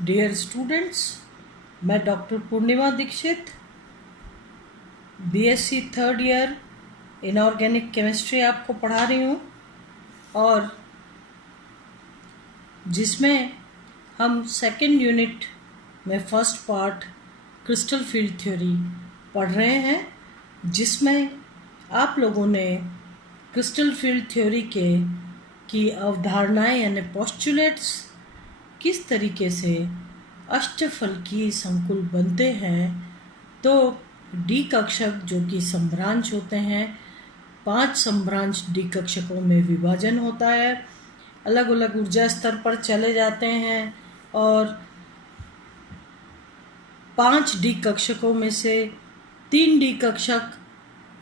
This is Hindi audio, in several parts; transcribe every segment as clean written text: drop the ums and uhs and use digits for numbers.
डियर स्टूडेंट्स, मैं doctor Purnima Dixit BSc third year inorganic chemistry आपको पढ़ा रही हूँ और जिसमें हम सेकेंड यूनिट में first part crystal field theory पढ़ रहे हैं, जिसमें आप लोगों ने क्रिस्टल फील्ड थ्योरी की अवधारणाएं यानी पोस्टुलेट्स, किस तरीके से अष्टफलकीय संकुल बनते हैं, तो डी कक्षक जो कि संभ्रांश होते हैं, 5 संभ्रांश डी कक्षकों में विभाजन होता है, अलग अलग ऊर्जा स्तर पर चले जाते हैं और 5 डी कक्षकों में से 3 डी कक्षक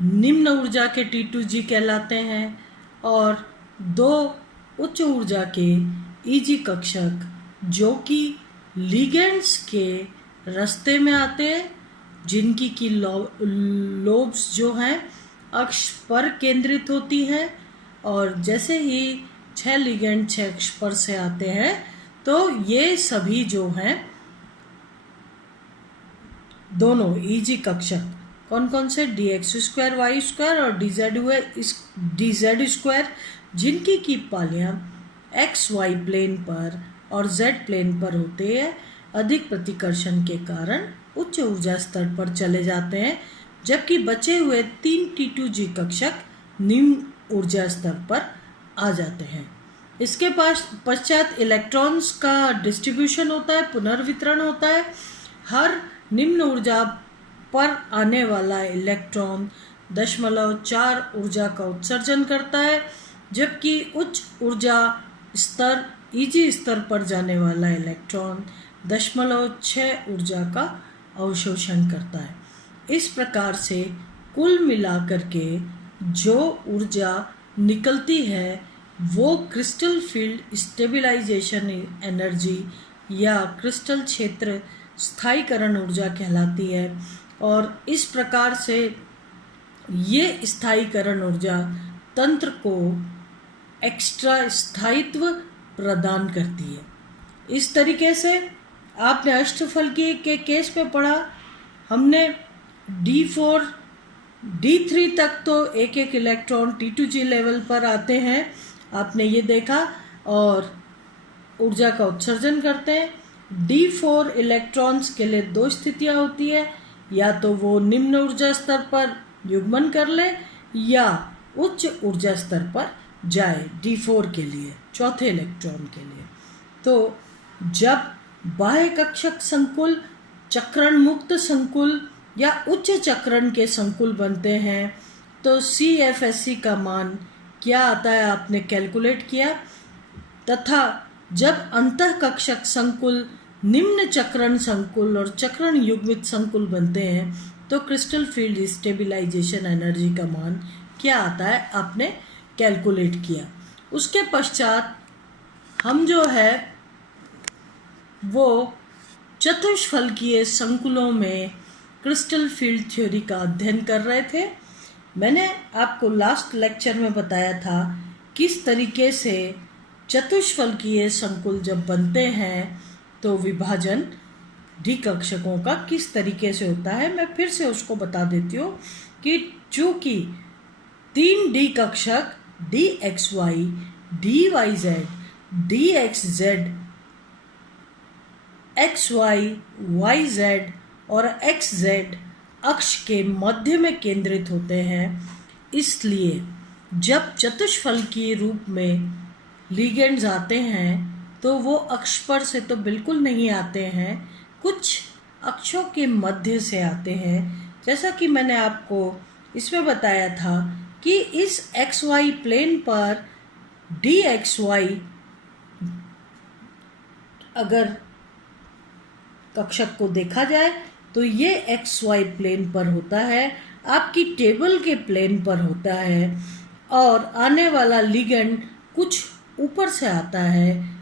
निम्न ऊर्जा के T2G कहलाते हैं और 2 उच्च ऊर्जा के EG कक्षक जो कि लिगेंड्स के रास्ते में आते हैं, जिनकी की लोब्स जो हैं अक्ष पर केंद्रित होती हैं, और जैसे ही 6 लिगेंड 6 अक्ष पर से आते हैं तो ये सभी जो हैं दोनों EG कक्षक कौन कौन से dx² y² और dz², जिनकी की पालियां XY प्लेन पर और Z प्लेन पर होते हैं, अधिक प्रतिकर्षण के कारण उच्च ऊर्जा स्तर पर चले जाते हैं, जबकि बचे हुए 3 T2G कक्षक निम्न ऊर्जा स्तर पर आ जाते हैं। इसके पश्चात इलेक्ट्रॉन्स का डिस्ट्रीब्यूशन होता है, पुनर्वितरण होता है। हर निम्न ऊर्जा पर आने वाला इलेक्ट्रॉन 0.4 ऊर्जा का उत्सर्जन करता है, जबकि उच्च ऊर्जा स्तर EG स्तर पर जाने वाला इलेक्ट्रॉन 0.6 ऊर्जा का अवशोषण करता है। इस प्रकार से कुल मिलाकर के जो ऊर्जा निकलती है वो क्रिस्टल फील्ड स्टेबिलाइजेशन एनर्जी या क्रिस्टल क्षेत्र स्थायीकरण ऊर्जा कहलाती है, और इस प्रकार से ये स्थायीकरण ऊर्जा तंत्र को एक्स्ट्रा स्थायित्व प्रदान करती है। इस तरीके से आपने अष्टफलकीय के केस में पढ़ा, हमने D4 D3 तक तो एक एक इलेक्ट्रॉन T2G लेवल पर आते हैं, आपने ये देखा, और ऊर्जा का उत्सर्जन करते हैं। D4 इलेक्ट्रॉन्स के लिए 2 स्थितियां होती है, या तो वो निम्न ऊर्जा स्तर पर युग्मन कर ले या उच्च ऊर्जा स्तर पर जाए D4 के लिए, चौथे इलेक्ट्रॉन के लिए। तो जब बाह्य कक्षक संकुल, चक्रण मुक्त संकुल या उच्च चक्रण के संकुल बनते हैं तो CFSE का मान क्या आता है आपने कैलकुलेट किया, तथा जब अंतः कक्षक संकुल, निम्न चक्रण संकुल और चक्रण युग्मित संकुल बनते हैं तो क्रिस्टल फील्ड स्टेबिलाइजेशन एनर्जी का मान क्या आता है आपने कैलकुलेट किया। उसके पश्चात हम जो है वो चतुष्फलकीय संकुलों में क्रिस्टल फील्ड थ्योरी का अध्ययन कर रहे थे। मैंने आपको लास्ट लेक्चर में बताया था किस तरीके से चतुष्फलकीय संकुल जब बनते हैं तो विभाजन डी कक्षकों का किस तरीके से होता है। मैं फिर से उसको बता देती हूँ कि चूंकि 3 D कक्षक dxy, dyz, dxz, xy, yz और xz अक्ष के मध्य में केंद्रित होते हैं, इसलिए जब चतुष्फलकीय रूप में लिगेंड्स आते हैं तो वो अक्ष पर से तो बिल्कुल नहीं आते हैं, कुछ अक्षों के मध्य से आते हैं। जैसा कि मैंने आपको इसमें बताया था कि इस XY प्लेन पर dxy अगर कक्षक को देखा जाए तो ये XY प्लेन पर होता है, आपकी टेबल के प्लेन पर होता है, और आने वाला लिगेंड कुछ ऊपर से आता है।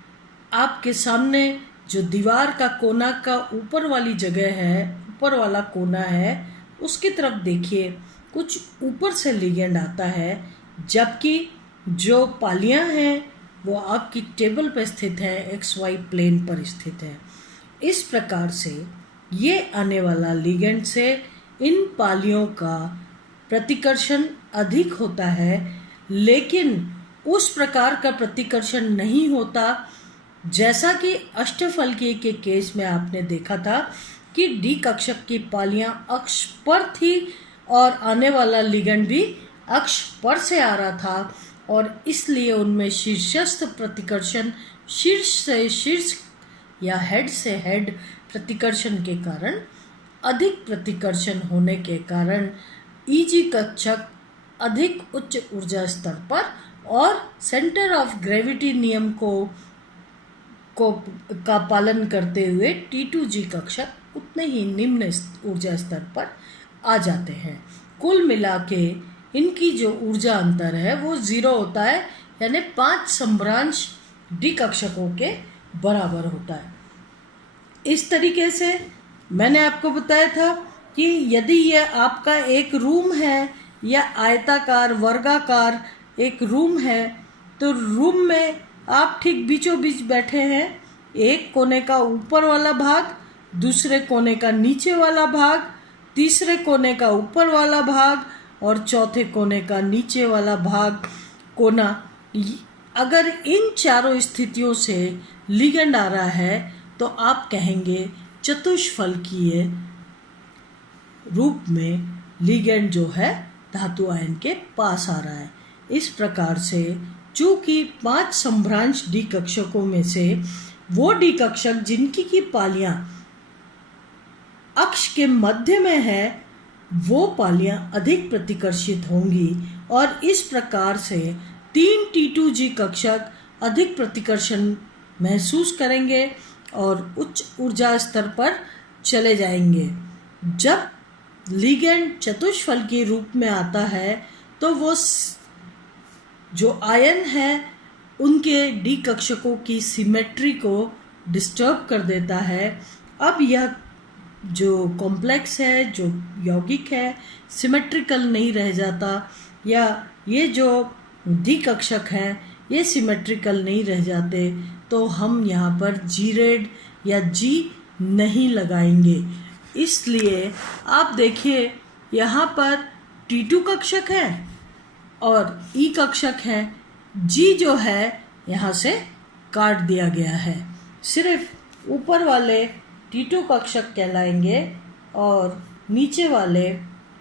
आपके सामने जो दीवार का कोना का ऊपर वाली जगह है, ऊपर वाला कोना है, उसकी तरफ देखिए, कुछ ऊपर से लिगेंड आता है, जबकि जो पालियां हैं वो आपकी टेबल पर स्थित है, XY प्लेन पर स्थित है। इस प्रकार से ये आने वाला लिगेंड से इन पालियों का प्रतिकर्षण अधिक होता है, लेकिन उस प्रकार का प्रतिकर्षण नहीं होता जैसा कि अष्टफलकीय के केस में आपने देखा था कि डी कक्षक की पालियां अक्ष पर थी और आने वाला लिगेंड भी अक्ष पर से आ रहा था, और इसलिए उनमें शीर्षस्थ प्रतिकर्षण शीर्ष से शीर्ष या हेड से हेड प्रतिकर्षण के कारण अधिक प्रतिकर्षण होने के कारण ईजी कक्षक अधिक उच्च ऊर्जा स्तर पर और सेंटर ऑफ ग्रेविटी नियम का पालन करते हुए T2G कक्षक उतने ही निम्न ऊर्जा स्तर पर आ जाते हैं। कुल मिला के इनकी जो ऊर्जा अंतर है वो 0 होता है, यानी 5 सम्भ्रांश डी कक्षकों के बराबर होता है। इस तरीके से मैंने आपको बताया था कि यदि यह आपका एक रूम है या आयताकार वर्गाकार एक रूम है, तो रूम में आप ठीक बीचों बीच बैठे हैं, एक कोने का ऊपर वाला भाग, दूसरे कोने का नीचे वाला भाग, तीसरे कोने का ऊपर वाला भाग और चौथे कोने का नीचे वाला भाग कोना। अगर इन चारों स्थितियों से लिगेंड आ रहा है तो आप कहेंगे चतुष्फलकीय रूप में लिगेंड जो है धातु आयन के पास आ रहा है। इस प्रकार से चूंकि 5 सम्भ्रांश डी कक्षकों में से वो डी कक्षक जिनकी की पालियां अक्ष के मध्य में है वो पालियां अधिक प्रतिकर्षित होंगी, और इस प्रकार से 3 T2G कक्षक अधिक प्रतिकर्षण महसूस करेंगे और उच्च ऊर्जा स्तर पर चले जाएंगे। जब लिगेंड चतुष्फलकीय रूप में आता है तो वो जो आयन है उनके डी कक्षकों की सिमेट्री को डिस्टर्ब कर देता है। अब यह जो कॉम्प्लेक्स है, जो यौगिक है, सिमेट्रिकल नहीं रह जाता, या ये जो डी कक्षक हैं ये सिमेट्रिकल नहीं रह जाते, तो हम यहाँ पर जी रेड या जी नहीं लगाएंगे। इसलिए आप देखिए यहाँ पर T2 कक्षक है और E कक्षक है, G जो है यहाँ से काट दिया गया है, सिर्फ ऊपर वाले T2 कक्षक कहलाएंगे और नीचे वाले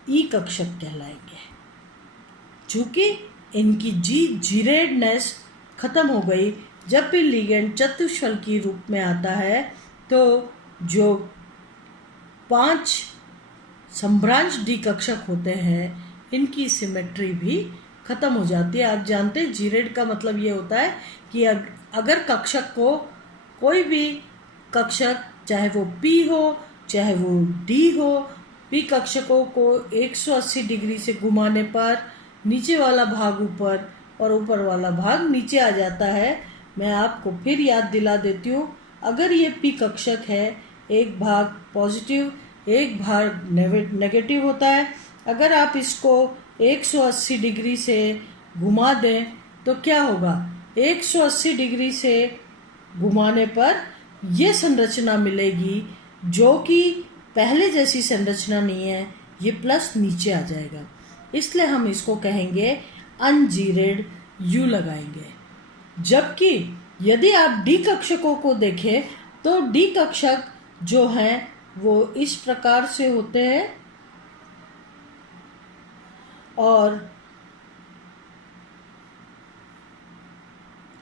E कक्षक कहलाएंगे। चूँकि इनकी जीरेडनेस खत्म हो गई, जब भी लिगेंड चतुष्फलकीय रूप में आता है तो जो 5 सम्भ्रांश डी कक्षक होते हैं इनकी सिमेट्री भी खत्म हो जाती है। आप जानते हैं जीरेड का मतलब ये होता है कि अगर कक्षक को कोई भी कक्षक, चाहे वो P हो चाहे वो D हो, P कक्षकों को 180 डिग्री से घुमाने पर नीचे वाला भाग ऊपर और ऊपर वाला भाग नीचे आ जाता है। मैं आपको फिर याद दिला देती हूँ, अगर ये P कक्षक है, एक भाग पॉजिटिव एक भाग नेगेटिव होता है। अगर आप इसको 180 डिग्री से घुमा दें तो क्या होगा, 180 डिग्री से घुमाने पर ये संरचना मिलेगी जो कि पहले जैसी संरचना नहीं है, ये प्लस नीचे आ जाएगा, इसलिए हम इसको कहेंगे अनजीरेड यू लगाएंगे। जबकि यदि आप डी कक्षकों को देखें तो डी कक्षक जो हैं वो इस प्रकार से होते हैं, और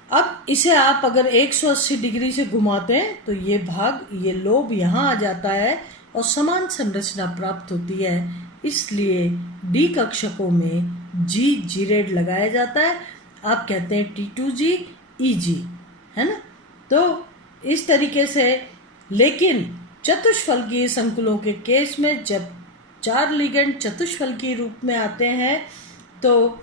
अब इसे आप अगर 180 डिग्री से घुमाते हैं तो ये भाग, ये लोब यहाँ आ जाता है और समान संरचना प्राप्त होती है। इसलिए डी कक्षकों में जीरेड लगाया जाता है। आप कहते हैं T2G EG, है ना। तो इस तरीके से, लेकिन चतुष्फलकीय संकुलों के केस में जब 4 लिगेंड चतुष्फलकीय रूप में आते हैं तो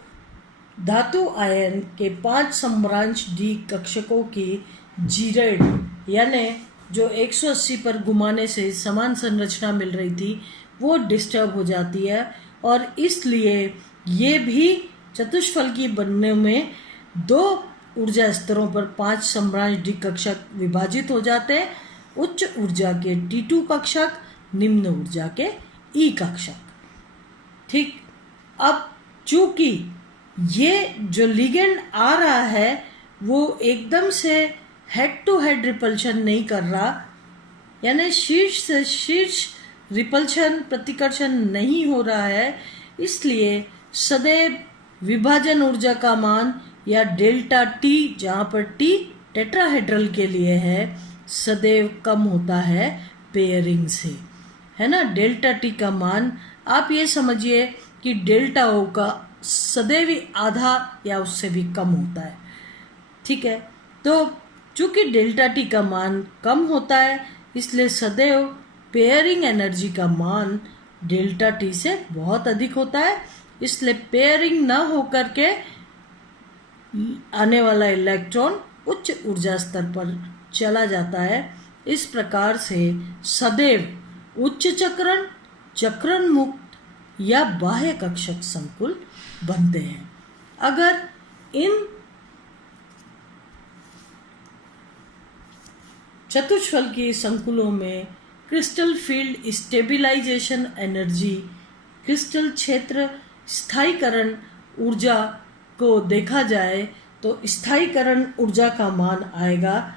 धातु आयन के 5 सम्भ्रांश डी कक्षकों की जीरेड, यानी जो 180 पर घुमाने से समान संरचना मिल रही थी, वो डिस्टर्ब हो जाती है, और इसलिए ये भी चतुष्फलकीय बनने में 2 ऊर्जा स्तरों पर 5 सम्भ्रांश डी कक्षक विभाजित हो जाते हैं। उच्च ऊर्जा के T2 कक्षक, निम्न ऊर्जा के E कक्षक। ठीक, अब चूंकि ये जो लिगेंड आ रहा है वो एकदम से हेड टू हेड रिपल्शन नहीं कर रहा, यानी शीर्ष से शीर्ष रिपल्शन प्रतिकर्षण नहीं हो रहा है, इसलिए सदैव विभाजन ऊर्जा का मान या डेल्टा टी, जहाँ पर टी टेट्राहेड्रल के लिए है, सदैव कम होता है पेयरिंग से, है ना। डेल्टा टी का मान आप ये समझिए कि डेल्टा ओ का सदैव आधा या उससे भी कम होता है। ठीक है, तो चूंकि डेल्टा टी का मान कम होता है इसलिए सदैव पेयरिंग एनर्जी का मान डेल्टा टी से बहुत अधिक होता है, इसलिए पेयरिंग न होकर के आने वाला इलेक्ट्रॉन उच्च ऊर्जा स्तर पर चला जाता है। इस प्रकार से सदैव उच्च चक्रण, चक्रण मुक्त या बाह्य कक्षक संकुल बनते हैं। अगर इन चतुष्फलकीय संकुलों में crystal field stabilisation energy, crystal क्षेत्र स्थायीकरण ऊर्जा को देखा जाए तो स्थायीकरण ऊर्जा का मान आएगा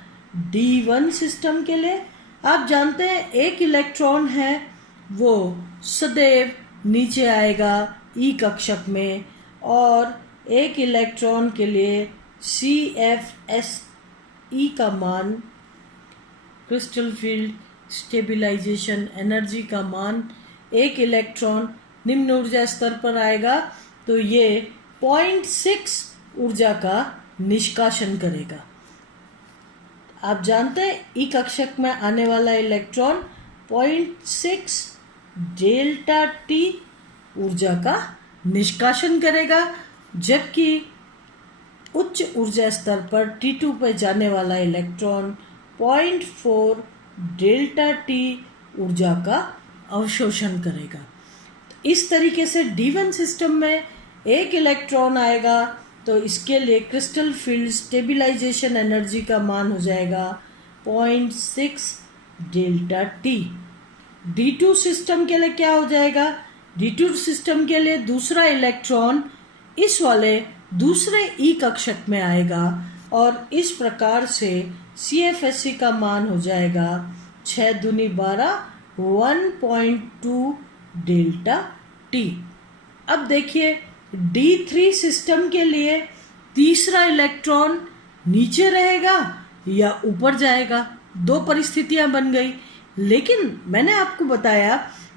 D1 सिस्टम के लिए। आप जानते हैं एक इलेक्ट्रॉन है वो सदैव नीचे आएगा E कक्षक में, और एक इलेक्ट्रॉन के लिए CFSE का मान, क्रिस्टल फील्ड स्टेबिलाईजेशन एनर्जी का मान, एक इलेक्ट्रॉन निम्न ऊर्जा स्तर पर आएगा तो ये 0.6 ऊर्जा का निष्कासन करेगा। आप जानते हैं ई कक्षक में आने वाला इलेक्ट्रॉन 0.6 डेल्टा टी ऊर्जा का निष्कासन करेगा, जबकि उच्च ऊर्जा स्तर पर T2 पर जाने वाला इलेक्ट्रॉन 0.4 डेल्टा टी ऊर्जा का अवशोषण करेगा। इस तरीके से D1 सिस्टम में एक इलेक्ट्रॉन आएगा तो इसके लिए क्रिस्टल फील्ड स्टेबिलाईजेशन एनर्जी का मान हो जाएगा 0.6 डेल्टा टी। D2 सिस्टम के लिए क्या हो जाएगा? D2 सिस्टम के लिए दूसरा इलेक्ट्रॉन इस वाले दूसरे E कक्षक में आएगा और इस प्रकार से CFSE का मान हो जाएगा 6 दूनी 12 1.2 डेल्टा टी। अब देखिए D3 सिस्टम के लिए तीसरा इलेक्ट्रॉन नीचे रहेगा या ऊपर जाएगा, दो परिस्थितियां बन गई। लेकिन मैंने आपको बताया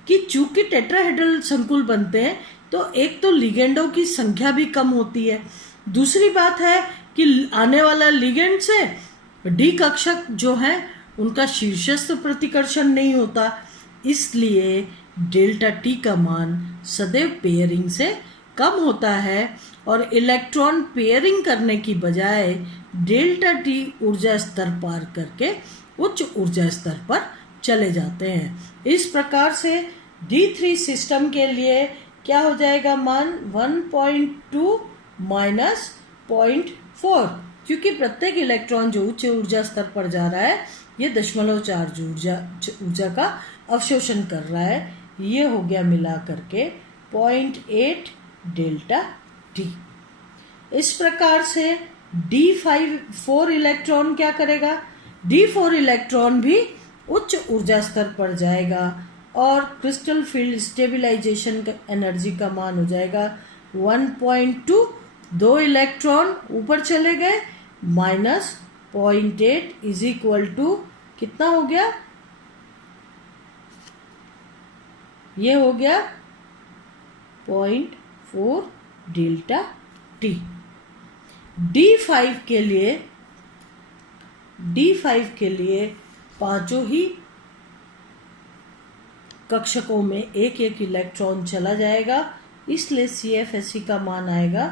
कि चूंकि टेट्राहेड्रल संकुल बनते हैं तो एक तो लिगेंडों की संख्या भी कम होती है, दूसरी बात है कि आने वाला लिगेंड से डी कक्षक जो है उनका शीर्षस्थ प्रतिकर्षण नहीं होता, इसलिए डेल्टा टी का मान सदैव पेयरिंग से कम होता है और इलेक्ट्रॉन पेयरिंग करने की बजाय डेल्टा टी ऊर्जा स्तर पार करके उच्च ऊर्जा स्तर पर चले जाते हैं। इस प्रकार से D3 सिस्टम के लिए क्या हो जाएगा मान 1.2 माइनस 0.4, क्योंकि प्रत्येक इलेक्ट्रॉन जो उच्च ऊर्जा स्तर पर जा रहा है ये 0.4 ऊर्जा का अवशोषण कर रहा है। ये हो गया मिला करके 0.8 डेल्टा टी। इस प्रकार से D4 इलेक्ट्रॉन क्या करेगा? D4 इलेक्ट्रॉन भी उच्च ऊर्जा स्तर पर जाएगा और क्रिस्टल फील्ड स्टेबिलाईजेशन एनर्जी का मान हो जाएगा 1.2, दो इलेक्ट्रॉन ऊपर चले गए, माइनस 0.8 इज इक्वल टू कितना हो गया? ये हो गया 0.4 डेल्टा टी। D5 के लिए पांचों ही कक्षकों में एक एक इलेक्ट्रॉन चला जाएगा, इसलिए CFSE का मान आएगा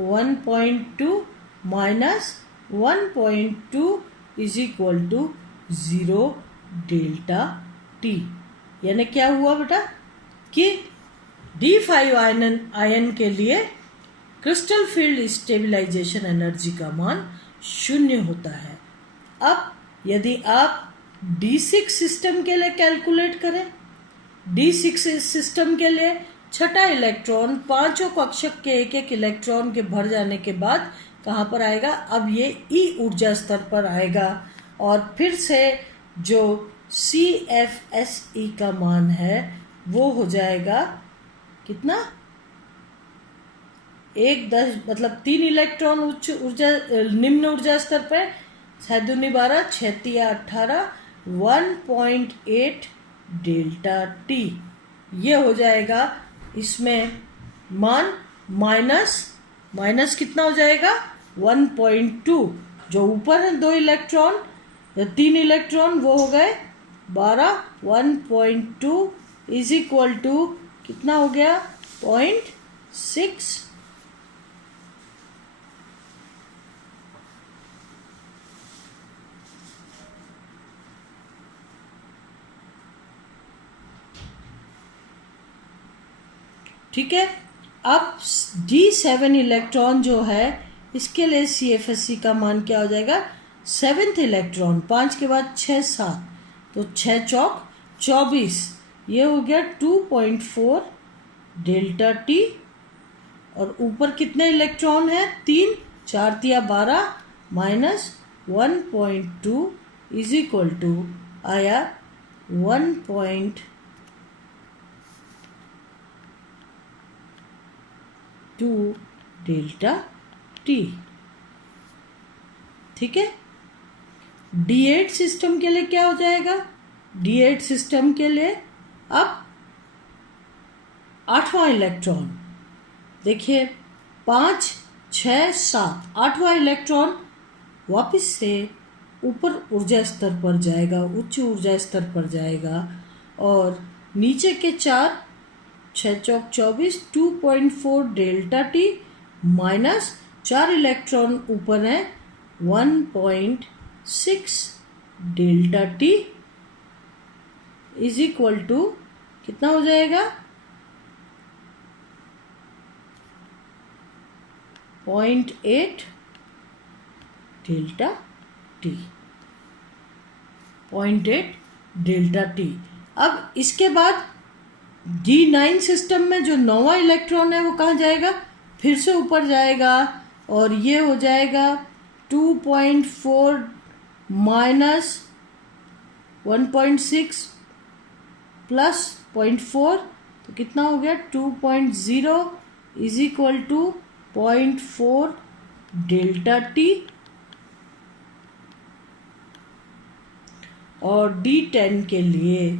1.2 minus 1.2 is equal to 0 delta T. यानी क्या हुआ बेटा कि D5 आयन के लिए क्रिस्टल फील्ड स्टेबिलाईजेशन एनर्जी का मान 0 होता है। अब यदि आप D6 सिस्टम के लिए कैलकुलेट करें। D6 सिस्टम के लिए छठा इलेक्ट्रॉन पांचों कक्षक के एक एक इलेक्ट्रॉन के भर जाने के बाद कहाँ पर आएगा? अब ये E ऊर्जा स्तर पर आएगा और फिर से जो CFSE का मान है वो हो जाएगा कितना? 1 मतलब 3 इलेक्ट्रॉन उच्च ऊर्जा निम्न ऊर्जा स्तर पर, 6 दूनी 12, 6 तिया 18, 1.8 डेल्टा टी। ये हो जाएगा इसमें मान माइनस कितना हो जाएगा? 1.2। जो ऊपर है 2 इलेक्ट्रॉन 3 इलेक्ट्रॉन वो हो गए 12, 1.2 इज इक्वल टू कितना हो गया? 0.6। ठीक है। अब D7 इलेक्ट्रॉन जो है इसके लिए CFSE का मान क्या हो जाएगा? 7th इलेक्ट्रॉन 5 के बाद 6 7 तो 6 चौक 24, ये हो गया 2.4 डेल्टा टी। और ऊपर कितने इलेक्ट्रॉन है? 3, 4 तिया 12 माइनस 1.2 इज इक्वल टू आया 1.2 डेल्टा टी। ठीक है। D8 सिस्टम के लिए क्या हो जाएगा? D8 सिस्टम के लिए अब 8वां इलेक्ट्रॉन देखिए 5, 6, 7, 8वां इलेक्ट्रॉन वापस से ऊपर ऊर्जा स्तर पर जाएगा, उच्च ऊर्जा स्तर पर जाएगा और नीचे के 4, 6 चौक 24, 2.4 डेल्टा टी माइनस 4 इलेक्ट्रॉन ऊपर है 1.6 delta T is equal to कितना हो जाएगा? 0.8 डेल्टा टी। 0.8 delta T. अब इसके बाद D9 सिस्टम में जो 9वां इलेक्ट्रॉन है वो कहाँ जाएगा? फिर से ऊपर जाएगा और ये हो जाएगा 2.4 माइनस 1.6 प्लस 0.4 तो कितना हो गया? 2.0 is equal to 0.4 delta T. और D10 के लिए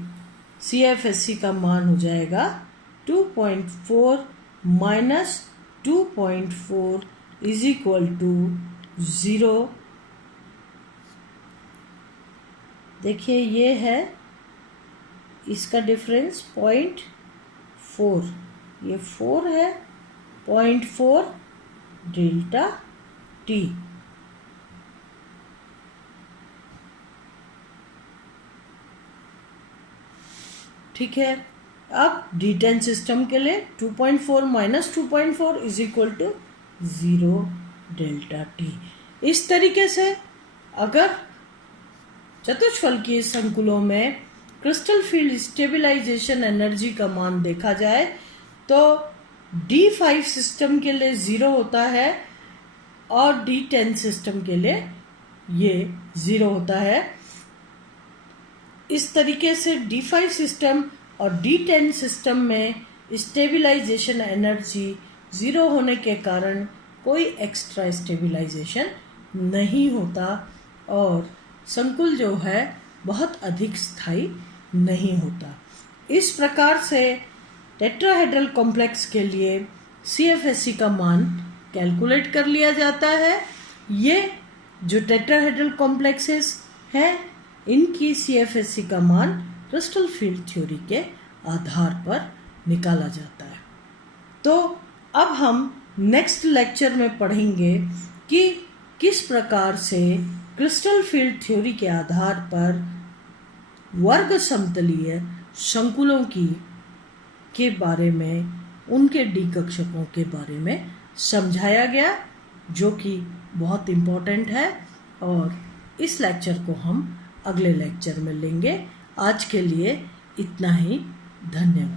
CFSE का मान हो जाएगा 2.4 माइनस 2.4 इज इक्वल टू 0। देखिए ये है इसका डिफरेंस 0.4, ये 4 है 0.4 डेल्टा टी। ठीक है। अब D10 सिस्टम के लिए 2.4 minus 2.4 is equal to 0 delta T. इस तरीके से अगर चतुष्फलकीय संकुलों में क्रिस्टल फील्ड स्टेबिलाईजेशन एनर्जी का मान देखा जाए तो D5 सिस्टम के लिए 0 होता है और D10 सिस्टम के लिए ये 0 होता है। इस तरीके से D5 सिस्टम और D10 सिस्टम में स्टेबिलाईजेशन एनर्जी 0 होने के कारण कोई एक्स्ट्रा स्टेबिलाईजेशन नहीं होता और संकुल जो है बहुत अधिक स्थायी नहीं होता। इस प्रकार से टेट्राहेड्रल कॉम्प्लेक्स के लिए CFSE का मान कैलकुलेट कर लिया जाता है। ये जो टेट्राहेड्रल कॉम्प्लेक्सेस हैं इनकी CFSE का मान क्रिस्टल फील्ड थ्योरी के आधार पर निकाला जाता है। तो अब हम नेक्स्ट लेक्चर में पढ़ेंगे कि किस प्रकार से क्रिस्टल फील्ड थ्योरी के आधार पर वर्ग समतलीय संकुलों के बारे में, उनके डी कक्षकों के बारे में समझाया गया, जो कि बहुत इम्पोर्टेंट है। और इस लेक्चर को हम अगले लेक्चर में लेंगे। आज के लिए इतना ही। धन्यवाद।